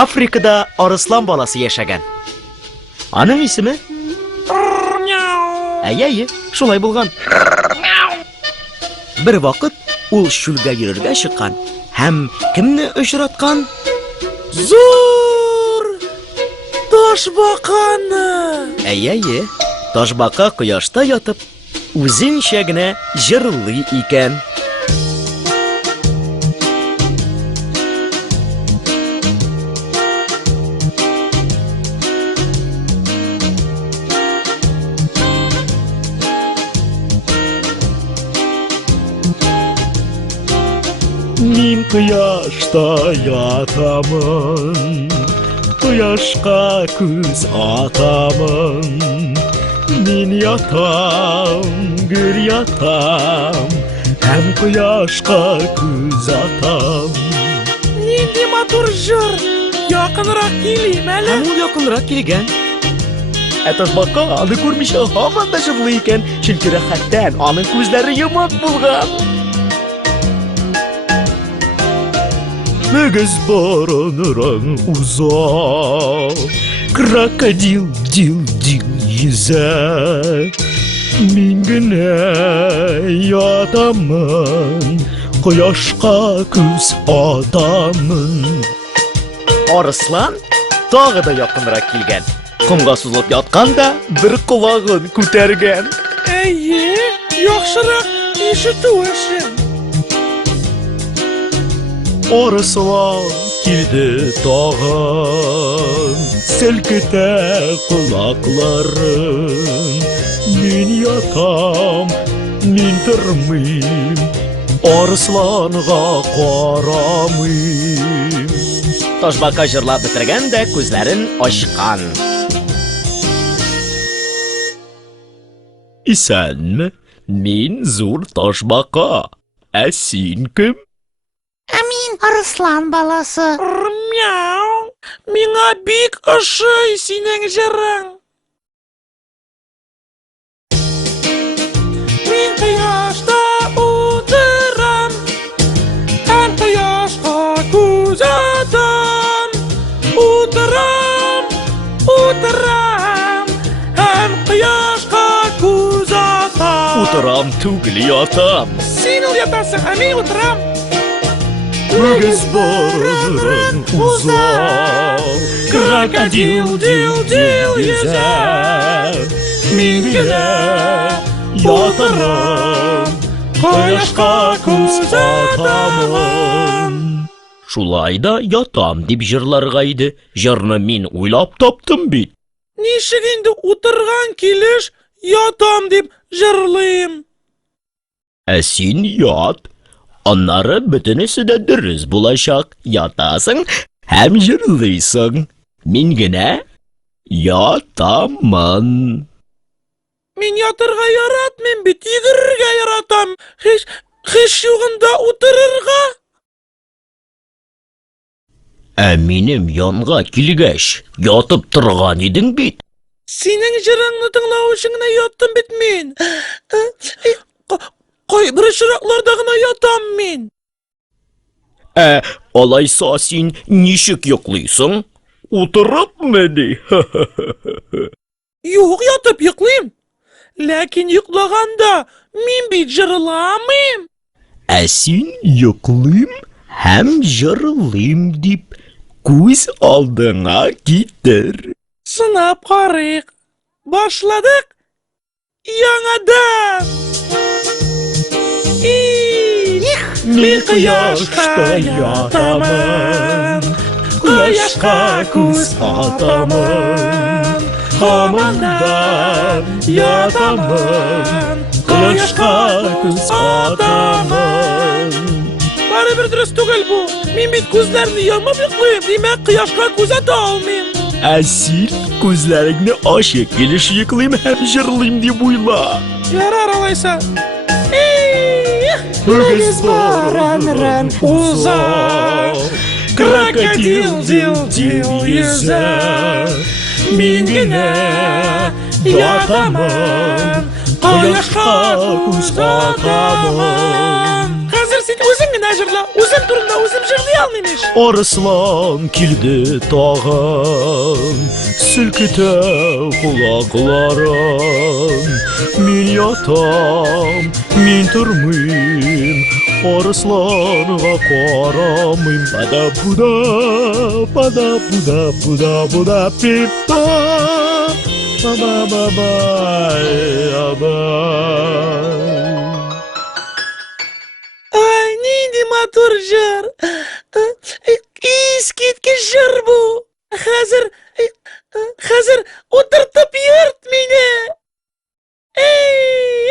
Afrikada arıslan balası yaşagan. Aның ismi? Әйе, шулай булган. Bir вакыт ул шүлгә йөрергә чыккан һәм кемне очраткан? Зур ташбаканы. Әйе, ташбака кояшта ятып, үзенчә генә җырлый икән. Мин кояшта ятамын, кояшка күз атамын. Мин ятам, гөр ятам, һәм кояшка күз атам. Нинди матур җыр. Якынрак килим әле. Һәм ул якынрак килгән. Ташбака аны күрмичә һаман да җырлый икән, чөнки рәхәттән аның күзләре йомык булган. Мөгез барыныран уза, крокодил дил-дил йөзә. Мин генә ятамын, кояшка күз атамын. Арыслан тагы да якынрак килгән. Кумга сузылып ятканда бер колагын күтәргән. Әйе, яхшырак ишетү өчен. Арыслан килде тагын, селкетә колакларын. Мин ятам, мин тормыйм, арысланга карамыйм. Ташбака җырлап бетергән дә күзләрен ачкан. Исәнме? Мин зур ташбака. Ә син кем? Мин арыслан баласы. Мяу. Миңа бик ошый синең җырың. Мин кояшта утырам, һәм кояшка күз атам. Утырам, һәм кояшка күз атам. Утырам түгел ятам. Син ул ятасың, ә мин утырам. Мөгез барыныран уза, крокодил дил-дил йөзә. Мин генә ятарым, кояшка күз атамын. Шулай да ятам дип җырларга иде. Җырны мин уйлап таптым бит. Нишек инде утырган килеш ятам дип җырлыйм. Ә син ят. Аннары бөтенесе дә дөрес булачак. Ятасың һәм җырлыйсың. Мин генә ятамын. Мин ятырга яратмыйм бит, йөгерергә яратам. Һич югында утырырга. Ә минем янга килгәч, ятып торган идең бит. Синең җырыңны тыңлау өчен генә яттым бит мин. Кайбер очракларда гына ятам мин. Ә алайса син ничек йоклыйсың? Утырыпмы ди? Юк, ятып йоклыйм. Ләкин йоклаганда мин бит җырламыйм. Ә син йоклыйм һәм җырлыйм дип күз алдыңа китер. Сынап карыйк. Башладык. Яңадан. Мин кояшта ятамын, кояшка күз атамын. Һаман ятамын, кояшка күз атамын. Барыбер дөрес түгел бу. Мин бит күзләрне йомып йоклыйм, димәк кояшка күз ата алмыйм. Ә син күзләреңне ачып килеш йоклыйм һәм җырлыйм дип уйла. Ярар алайса. Мөгез барыныран уза, крокодил дил-дил йөзә. Мин генә ятамын, кояшка күз атамын. Хәзер син үзең генә mene jırla. Uzun turunda uzun jırlayalıymış. Arslan kildi tağın, sülküte kulakların. Min yatam, min turmuyum, arslanğa qaramıyım. Bada buda, bada buda, buda buda pipa. Baba baba, baba. Ay neydi matır jır. İskitki jır bu. Hazır oturtup yırt beni. Ey!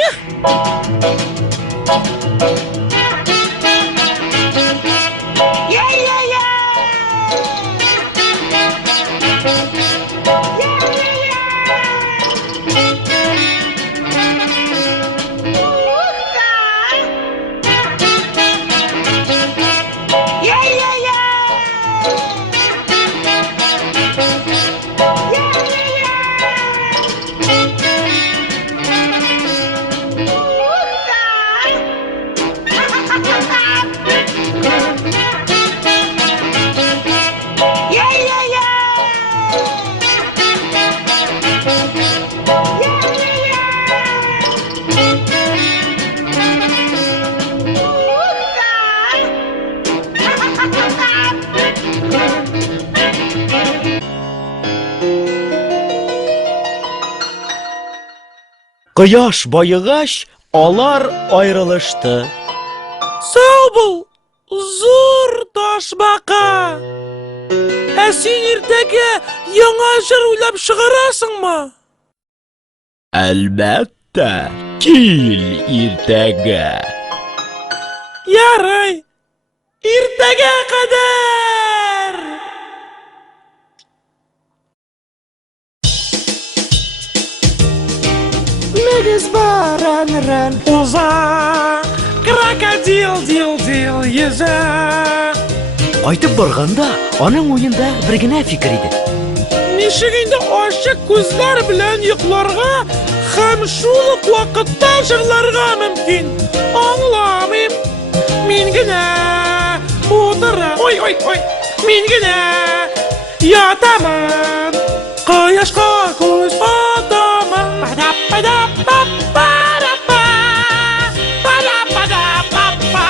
Kıyaş bayıgaş, alar ayrılıştı. Sağ bul. Zor taşbaka. Sen ertege yana jır uylap çıkarasın mı? Elbette, kil irtege. Yaray. Ertege kadar. Megiz baran ran uza. Krokodil dil yüze. Qaytып barganda, aның oyunda bir gina fikir idi. Nişiginde aşık gözler bilen yıklarga hem şuluk vakitte jırlarga mümkün. Anlamayım. Min gine otura. Oy. Min gine yataman. Kayaşka göz ataman. Padap padap pap padap pa. Padap padap pap pa.